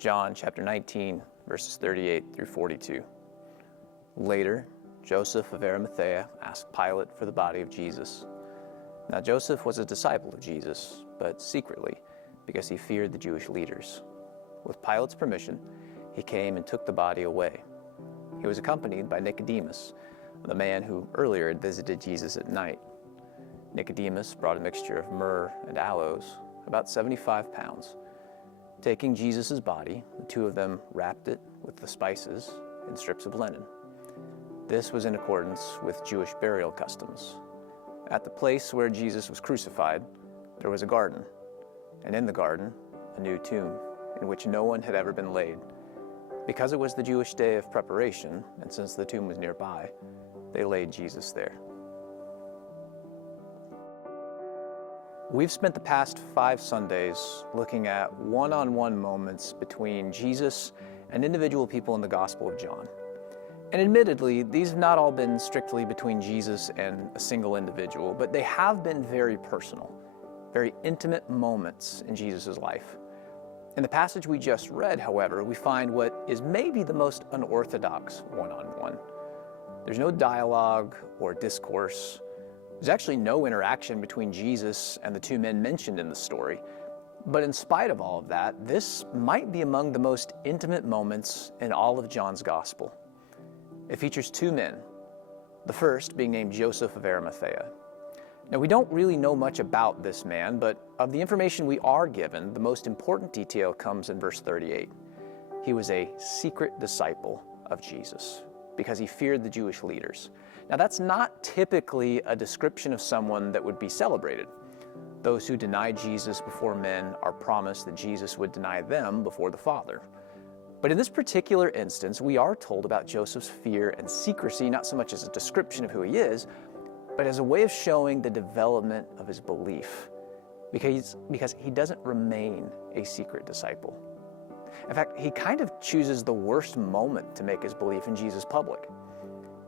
John chapter 19, verses 38 through 42. Later, Joseph of Arimathea asked Pilate for the body of Jesus. Now Joseph was a disciple of Jesus, but secretly, because he feared the Jewish leaders. With Pilate's permission, he came and took the body away. He was accompanied by Nicodemus, the man who earlier had visited Jesus at night. Nicodemus brought a mixture of myrrh and aloes, about 75 pounds. Taking Jesus' body, the two of them wrapped it with the spices in strips of linen. This was in accordance with Jewish burial customs. At the place where Jesus was crucified, there was a garden, and in the garden, a new tomb, in which no one had ever been laid. Because it was the Jewish day of preparation, and since the tomb was nearby, they laid Jesus there. We've spent the past 5 Sundays looking at one-on-one moments between Jesus and individual people in the Gospel of John. And admittedly, these have not all been strictly between Jesus and a single individual, but they have been very personal, very intimate moments in Jesus' life. In the passage we just read, however, we find what is maybe the most unorthodox one-on-one. There's no dialogue or discourse. There's actually no interaction between Jesus and the two men mentioned in the story. But in spite of all of that, this might be among the most intimate moments in all of John's Gospel. It features 2 men, the first being named Joseph of Arimathea. Now, we don't really know much about this man, but of the information we are given, the most important detail comes in verse 38. He was a secret disciple of Jesus because he feared the Jewish leaders. Now, that's not typically a description of someone that would be celebrated. Those who deny Jesus before men are promised that Jesus would deny them before the Father. But in this particular instance, we are told about Joseph's fear and secrecy, not so much as a description of who he is, but as a way of showing the development of his belief, because he doesn't remain a secret disciple. In fact, he kind of chooses the worst moment to make his belief in Jesus public.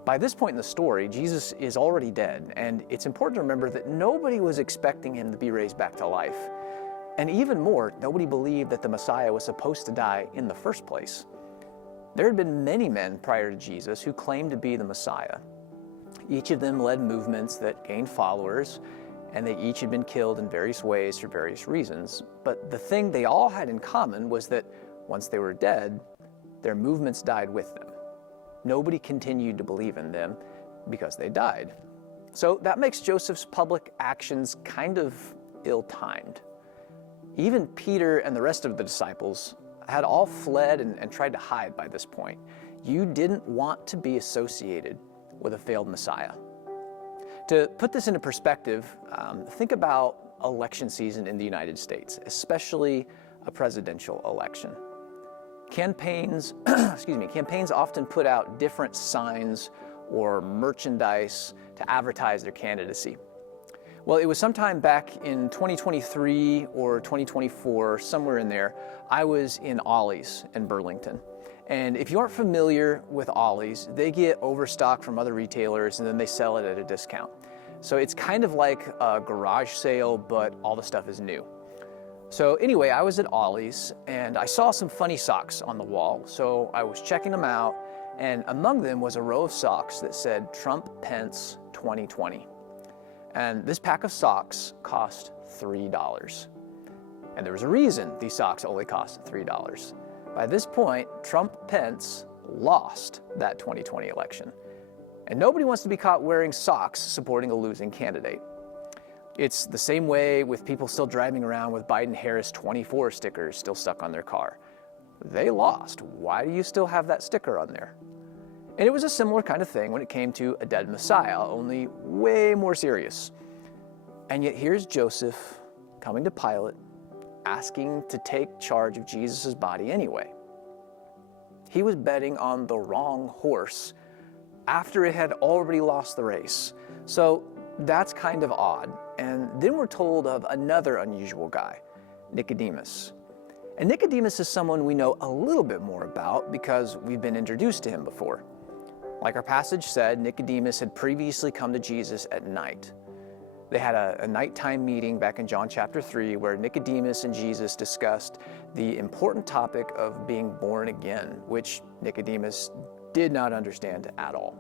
By this point in the story, Jesus is already dead, and it's important to remember that nobody was expecting him to be raised back to life. And even more, nobody believed that the Messiah was supposed to die in the first place. There had been many men prior to Jesus who claimed to be the Messiah. Each of them led movements that gained followers, and they each had been killed in various ways for various reasons. But the thing they all had in common was that once they were dead, their movements died with them. Nobody continued to believe in them because they died. So that makes Joseph's public actions kind of ill-timed. Even Peter and the rest of the disciples had all fled and tried to hide by this point. You didn't want to be associated with a failed Messiah. To put this into perspective, think about election season in the United States, especially a presidential election. Campaigns often put out different signs or merchandise to advertise their candidacy. Well, it was sometime back in 2023 or 2024, somewhere in there, I was in Ollie's in Burlington. And if you aren't familiar with Ollie's, they get overstock from other retailers and then they sell it at a discount. So it's kind of like a garage sale, but all the stuff is new. So anyway, I was at Ollie's and I saw some funny socks on the wall. So I was checking them out, and among them was a row of socks that said Trump-Pence 2020. And this pack of socks cost $3. And there was a reason these socks only cost $3. By this point, Trump-Pence lost that 2020 election. And nobody wants to be caught wearing socks supporting a losing candidate. It's the same way with people still driving around with Biden-Harris 24 stickers still stuck on their car. They lost. Why do you still have that sticker on there? And it was a similar kind of thing when it came to a dead Messiah, only way more serious. And yet here's Joseph coming to Pilate, asking to take charge of Jesus' body anyway. He was betting on the wrong horse after it had already lost the race. So that's kind of odd. And then we're told of another unusual guy, Nicodemus. And Nicodemus is someone we know a little bit more about because we've been introduced to him before. Like our passage said, Nicodemus had previously come to Jesus at night. They had a nighttime meeting back in John chapter 3 where Nicodemus and Jesus discussed the important topic of being born again, which Nicodemus did not understand at all.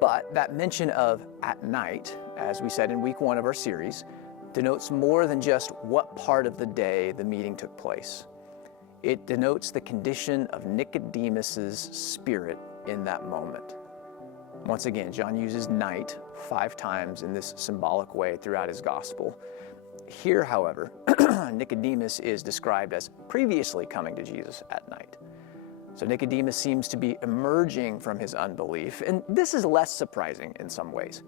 But that mention of at night, as we said in week 1 of our series, denotes more than just what part of the day the meeting took place. It denotes the condition of Nicodemus's spirit in that moment. Once again, John uses night 5 times in this symbolic way throughout his gospel. Here, however, Nicodemus is described as previously coming to Jesus at night. So Nicodemus seems to be emerging from his unbelief, and this is less surprising in some ways.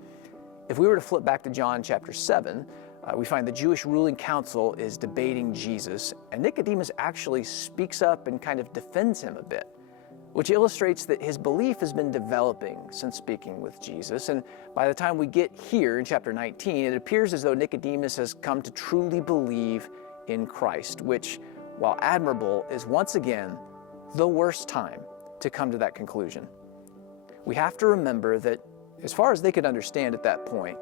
If we were to flip back to John chapter 7, we find the Jewish ruling council is debating Jesus, and Nicodemus actually speaks up and kind of defends him a bit, which illustrates that his belief has been developing since speaking with Jesus. And by the time we get here in chapter 19, it appears as though Nicodemus has come to truly believe in Christ, which, while admirable, is once again the worst time to come to that conclusion. We have to remember that, as far as they could understand at that point,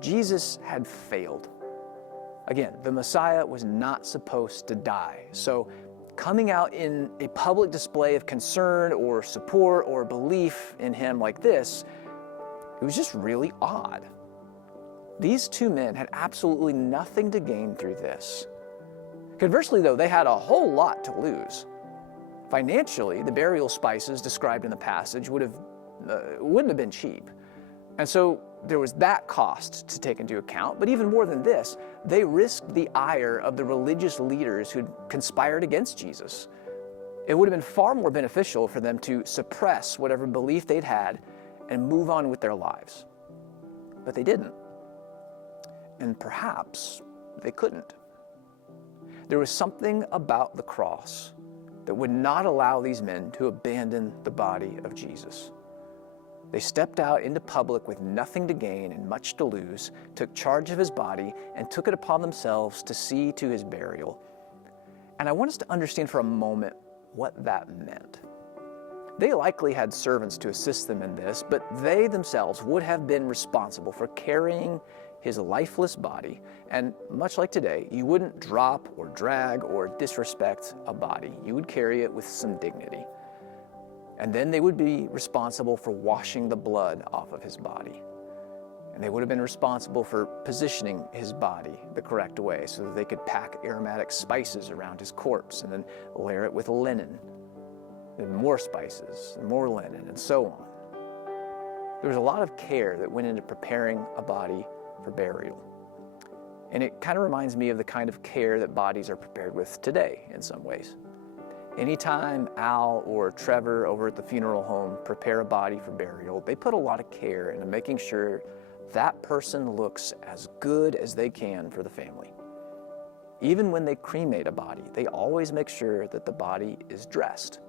Jesus had failed. Again, the Messiah was not supposed to die. So coming out in a public display of concern or support or belief in him like this, it was just really odd. These 2 men had absolutely nothing to gain through this. Conversely, though, they had a whole lot to lose. Financially, the burial spices described in the passage wouldn't have been cheap. And so there was that cost to take into account, but even more than this, they risked the ire of the religious leaders who'd conspired against Jesus. It would have been far more beneficial for them to suppress whatever belief they'd had and move on with their lives. But they didn't. And perhaps they couldn't. There was something about the cross that would not allow these men to abandon the body of Jesus. They stepped out into public with nothing to gain and much to lose, took charge of his body, and took it upon themselves to see to his burial. And I want us to understand for a moment what that meant. They likely had servants to assist them in this, but they themselves would have been responsible for carrying his lifeless body. And much like today, you wouldn't drop or drag or disrespect a body. You would carry it with some dignity. And then they would be responsible for washing the blood off of his body. And they would have been responsible for positioning his body the correct way so that they could pack aromatic spices around his corpse and then layer it with linen, and more spices, and more linen, and so on. There was a lot of care that went into preparing a body for burial. And it kind of reminds me of the kind of care that bodies are prepared with today in some ways. Anytime Al or Trevor over at the funeral home prepare a body for burial, they put a lot of care into making sure that person looks as good as they can for the family. Even when they cremate a body, they always make sure that the body is dressed,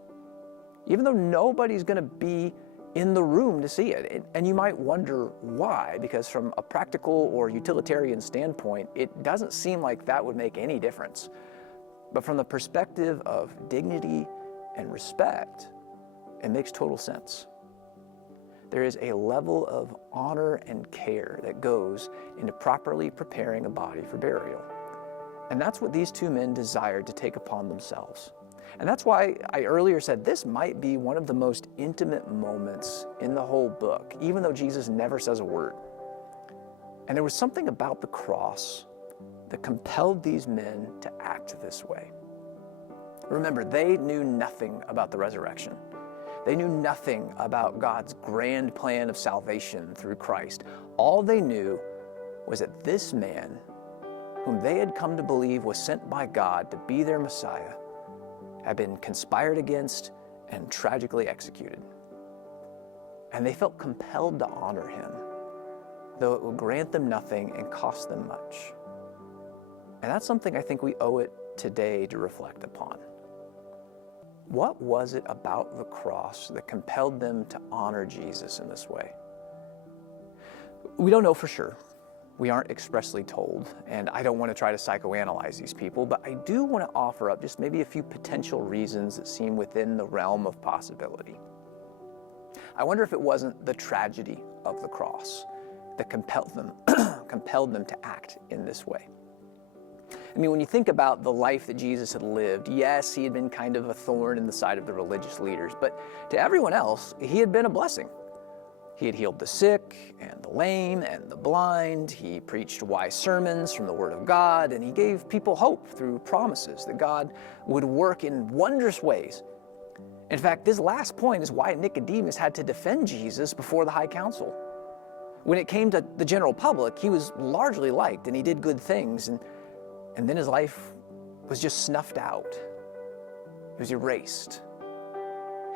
even though nobody's going to be in the room to see it. And you might wonder why, because from a practical or utilitarian standpoint, it doesn't seem like that would make any difference. But from the perspective of dignity and respect, it makes total sense. There is a level of honor and care that goes into properly preparing a body for burial. And that's what these 2 men desired to take upon themselves. And that's why I earlier said this might be one of the most intimate moments in the whole book, even though Jesus never says a word. And there was something about the cross that compelled these men to act this way. Remember, they knew nothing about the resurrection. They knew nothing about God's grand plan of salvation through Christ. All they knew was that this man, whom they had come to believe was sent by God to be their Messiah, had been conspired against and tragically executed. And they felt compelled to honor him, though it would grant them nothing and cost them much. And that's something I think we owe it today to reflect upon. What was it about the cross that compelled them to honor Jesus in this way? We don't know for sure. We aren't expressly told, and I don't want to try to psychoanalyze these people, but I do want to offer up just maybe a few potential reasons that seem within the realm of possibility. I wonder if it wasn't the tragedy of the cross that compelled them, compelled them to act in this way. I mean, when you think about the life that Jesus had lived, yes, he had been kind of a thorn in the side of the religious leaders, but to everyone else, he had been a blessing. He had healed the sick and the lame and the blind. He preached wise sermons from the Word of God, and he gave people hope through promises that God would work in wondrous ways. In fact, this last point is why Nicodemus had to defend Jesus before the high council. When it came to the general public, he was largely liked and he did good things, and then his life was just snuffed out. It was erased.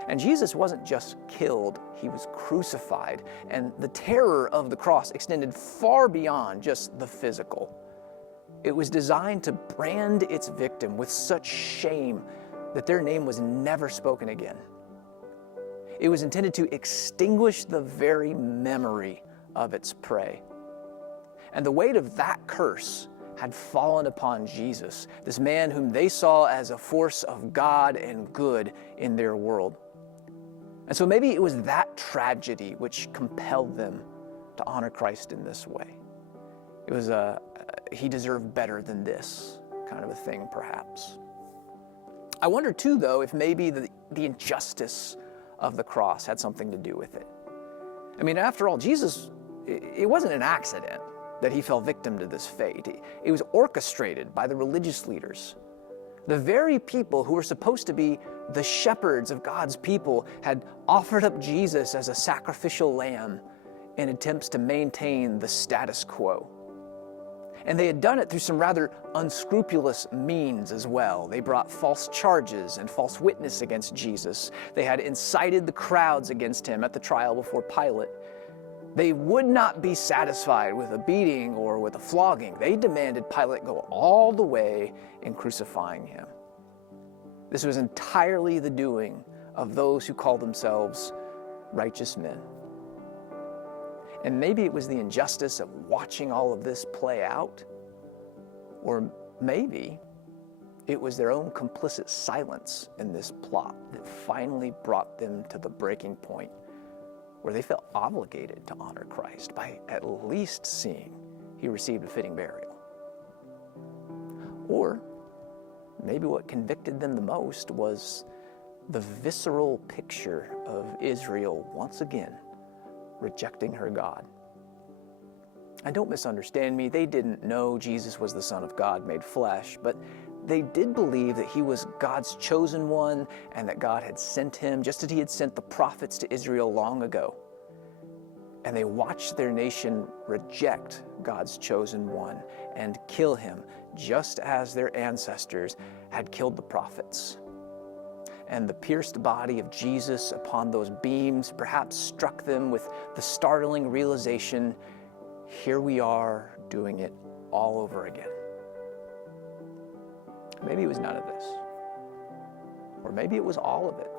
And Jesus wasn't just killed, he was crucified. And the terror of the cross extended far beyond just the physical. It was designed to brand its victim with such shame that their name was never spoken again. It was intended to extinguish the very memory of its prey. And the weight of that curse had fallen upon Jesus, this man whom they saw as a force of God and good in their world. And so maybe it was that tragedy which compelled them to honor Christ in this way. It was he deserved better than this kind of a thing, perhaps. I wonder too, though, if maybe the injustice of the cross had something to do with it. I mean, after all, Jesus, it wasn't an accident that he fell victim to this fate. It was orchestrated by the religious leaders. The very people who were supposed to be the shepherds of God's people had offered up Jesus as a sacrificial lamb in attempts to maintain the status quo. And they had done it through some rather unscrupulous means as well. They brought false charges and false witness against Jesus. They had incited the crowds against him at the trial before Pilate. They would not be satisfied with a beating or with a flogging. They demanded Pilate go all the way in crucifying him. This was entirely the doing of those who call themselves righteous men. And maybe it was the injustice of watching all of this play out, or maybe it was their own complicit silence in this plot that finally brought them to the breaking point where they felt obligated to honor Christ by at least seeing he received a fitting burial. Or maybe what convicted them the most was the visceral picture of Israel once again rejecting her God. And don't misunderstand me, they didn't know Jesus was the Son of God made flesh, but they did believe that he was God's chosen one and that God had sent him just as he had sent the prophets to Israel long ago. And they watched their nation reject God's chosen one and kill him just as their ancestors had killed the prophets. And the pierced body of Jesus upon those beams perhaps struck them with the startling realization, here we are doing it all over again. Maybe it was none of this. Or maybe it was all of it.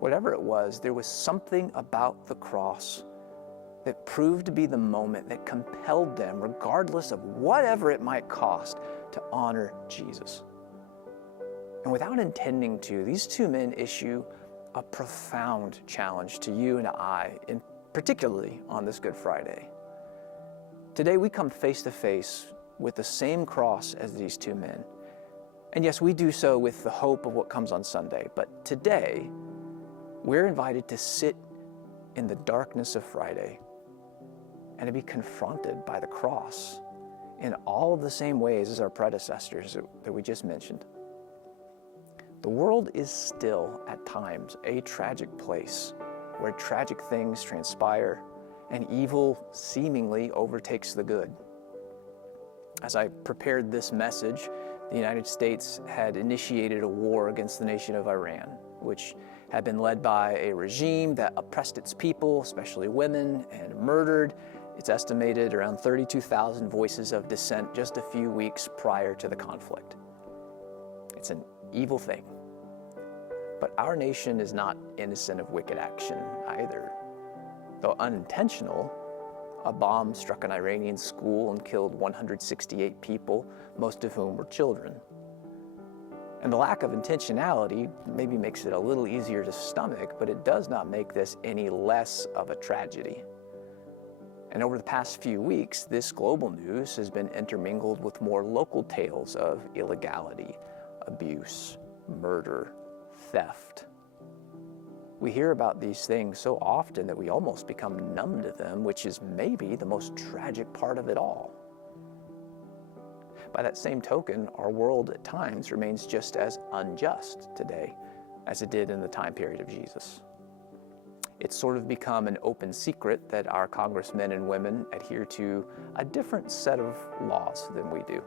Whatever it was, there was something about the cross that proved to be the moment that compelled them, regardless of whatever it might cost, to honor Jesus. And without intending to, these two men issue a profound challenge to you and I, particularly on this Good Friday. Today we come face to face with the same cross as these two men. And yes, we do so with the hope of what comes on Sunday. But today, we're invited to sit in the darkness of Friday and to be confronted by the cross in all of the same ways as our predecessors that we just mentioned. The world is still, at times, a tragic place where tragic things transpire and evil seemingly overtakes the good. As I prepared this message, the United States had initiated a war against the nation of Iran, which had been led by a regime that oppressed its people, especially women, and murdered. It's estimated around 32,000 voices of dissent just a few weeks prior to the conflict. It's an evil thing. But our nation is not innocent of wicked action either. Though unintentional, a bomb struck an Iranian school and killed 168 people, most of whom were children. And the lack of intentionality maybe makes it a little easier to stomach, but it does not make this any less of a tragedy. And over the past few weeks, this global news has been intermingled with more local tales of illegality, abuse, murder, theft. We hear about these things so often that we almost become numb to them, which is maybe the most tragic part of it all. By that same token, our world at times remains just as unjust today as it did in the time period of Jesus. It's sort of become an open secret that our congressmen and women adhere to a different set of laws than we do.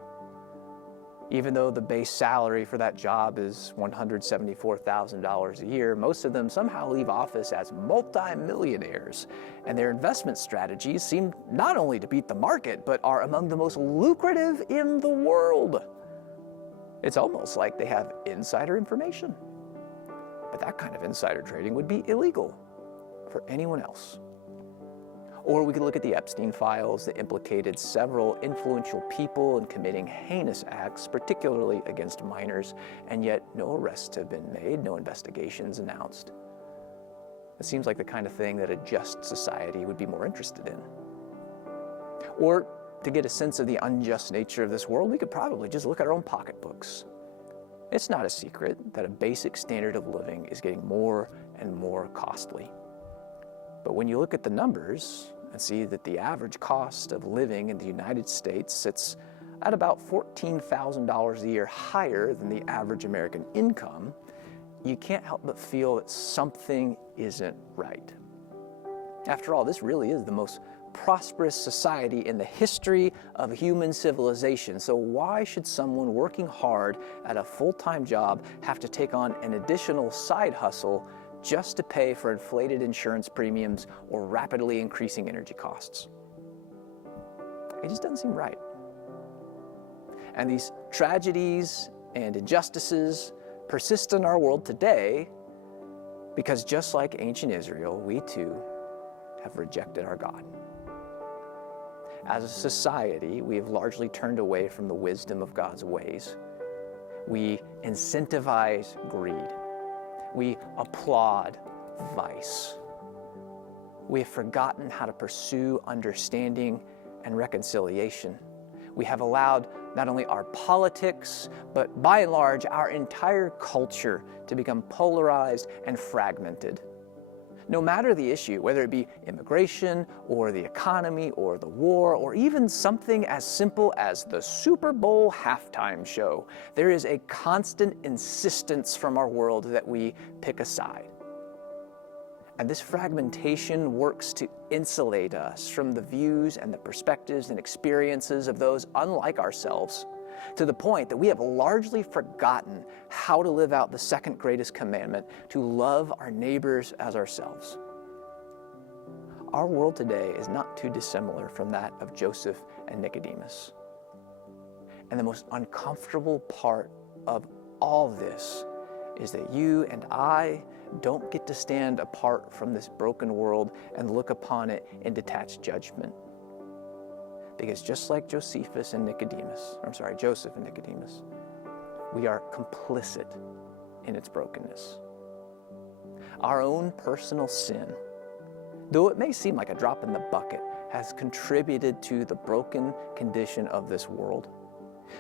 Even though the base salary for that job is $174,000 a year, most of them somehow leave office as multi-millionaires, and their investment strategies seem not only to beat the market, but are among the most lucrative in the world. It's almost like they have insider information. But that kind of insider trading would be illegal for anyone else. Or we could look at the Epstein files that implicated several influential people in committing heinous acts, particularly against minors, and yet no arrests have been made, no investigations announced. It seems like the kind of thing that a just society would be more interested in. Or to get a sense of the unjust nature of this world, we could probably just look at our own pocketbooks. It's not a secret that a basic standard of living is getting more and more costly. But when you look at the numbers and see that the average cost of living in the United States sits at about $14,000 a year higher than the average American income, you can't help but feel that something isn't right. After all, this really is the most prosperous society in the history of human civilization. So why should someone working hard at a full-time job have to take on an additional side hustle just to pay for inflated insurance premiums or rapidly increasing energy costs? It just doesn't seem right. And these tragedies and injustices persist in our world today because just like ancient Israel, we too have rejected our God. As a society, we have largely turned away from the wisdom of God's ways. We incentivize greed. We applaud vice. We have forgotten how to pursue understanding and reconciliation. We have allowed not only our politics, but by and large, our entire culture to become polarized and fragmented. No matter the issue, whether it be immigration or the economy or the war or even something as simple as the Super Bowl halftime show, there is a constant insistence from our world that we pick a side. And this fragmentation works to insulate us from the views and the perspectives and experiences of those unlike ourselves, to the point that we have largely forgotten how to live out the second greatest commandment, to love our neighbors as ourselves. Our world today is not too dissimilar from that of Joseph and Nicodemus. And the most uncomfortable part of all this is that you and I don't get to stand apart from this broken world and look upon it in detached judgment. Because just like Joseph and Nicodemus, we are complicit in its brokenness. Our own personal sin, though it may seem like a drop in the bucket, has contributed to the broken condition of this world.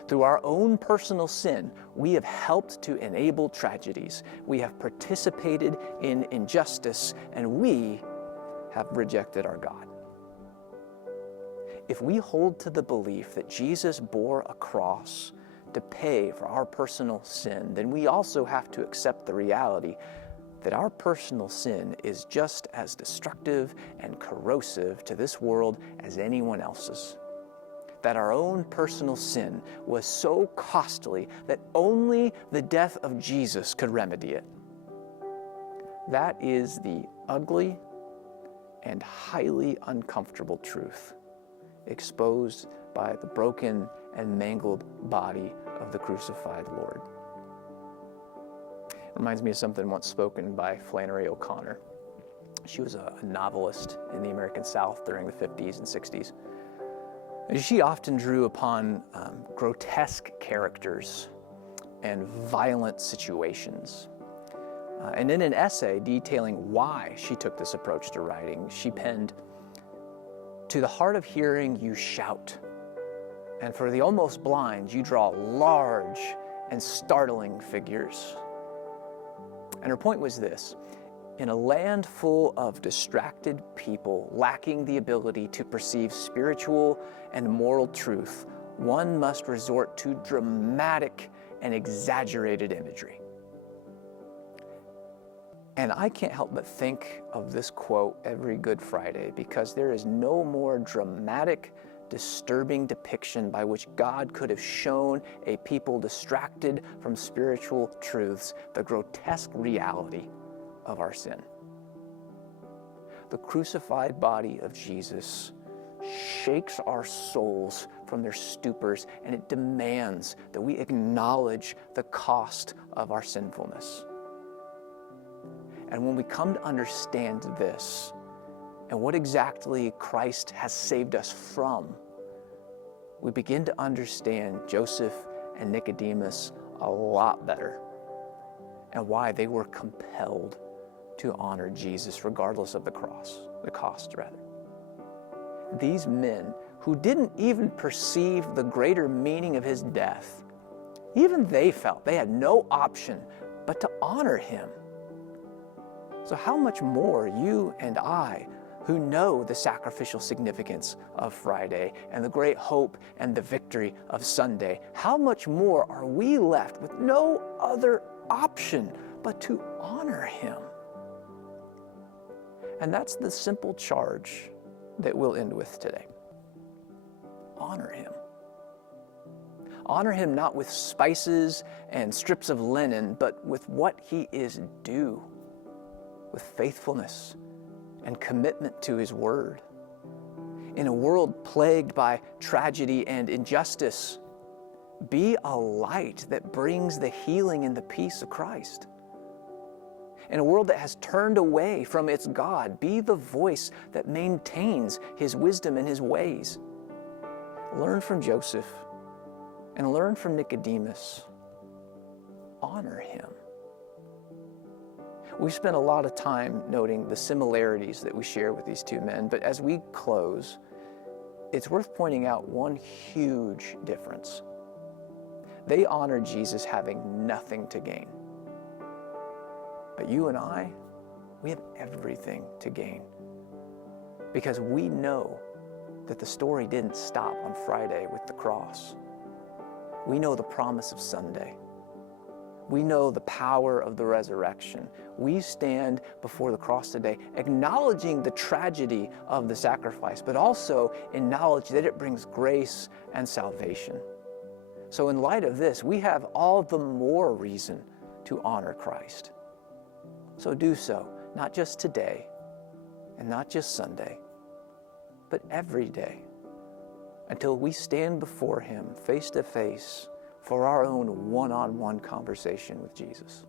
Through our own personal sin, we have helped to enable tragedies. We have participated in injustice, and we have rejected our God. If we hold to the belief that Jesus bore a cross to pay for our personal sin, then we also have to accept the reality that our personal sin is just as destructive and corrosive to this world as anyone else's. That our own personal sin was so costly that only the death of Jesus could remedy it. That is the ugly and highly uncomfortable truth exposed by the broken and mangled body of the crucified Lord. It reminds me of something once spoken by Flannery O'Connor. She was a novelist in the American South during the 50s and 60s. And she often drew upon grotesque characters and violent situations. And in an essay detailing why she took this approach to writing, she penned, To the hard of hearing, you shout. And for the almost blind, you draw large and startling figures. And her point was this: in a land full of distracted people lacking the ability to perceive spiritual and moral truth, one must resort to dramatic and exaggerated imagery. And I can't help but think of this quote every Good Friday, because there is no more dramatic, disturbing depiction by which God could have shown a people distracted from spiritual truths the grotesque reality of our sin. The crucified body of Jesus shakes our souls from their stupors, and it demands that we acknowledge the cost of our sinfulness. And when we come to understand this, and what exactly Christ has saved us from, we begin to understand Joseph and Nicodemus a lot better, and why they were compelled to honor Jesus regardless of the cost. These men who didn't even perceive the greater meaning of his death, even they felt they had no option but to honor him. So how much more you and I, who know the sacrificial significance of Friday and the great hope and the victory of Sunday, how much more are we left with no other option but to honor him? And that's the simple charge that we'll end with today. Honor him. Honor him not with spices and strips of linen, but with what he is due, with faithfulness and commitment to his word. In a world plagued by tragedy and injustice, be a light that brings the healing and the peace of Christ. In a world that has turned away from its God, be the voice that maintains his wisdom and his ways. Learn from Joseph and learn from Nicodemus. Honor him. We've spent a lot of time noting the similarities that we share with these two men, but as we close, it's worth pointing out one huge difference. They honored Jesus having nothing to gain. But you and I, we have everything to gain, because we know that the story didn't stop on Friday with the cross. We know the promise of Sunday. We know the power of the resurrection. We stand before the cross today acknowledging the tragedy of the sacrifice, but also acknowledge that it brings grace and salvation. So in light of this, we have all the more reason to honor Christ. So do so, not just today and not just Sunday, but every day, until we stand before him face to face for our own one-on-one conversation with Jesus.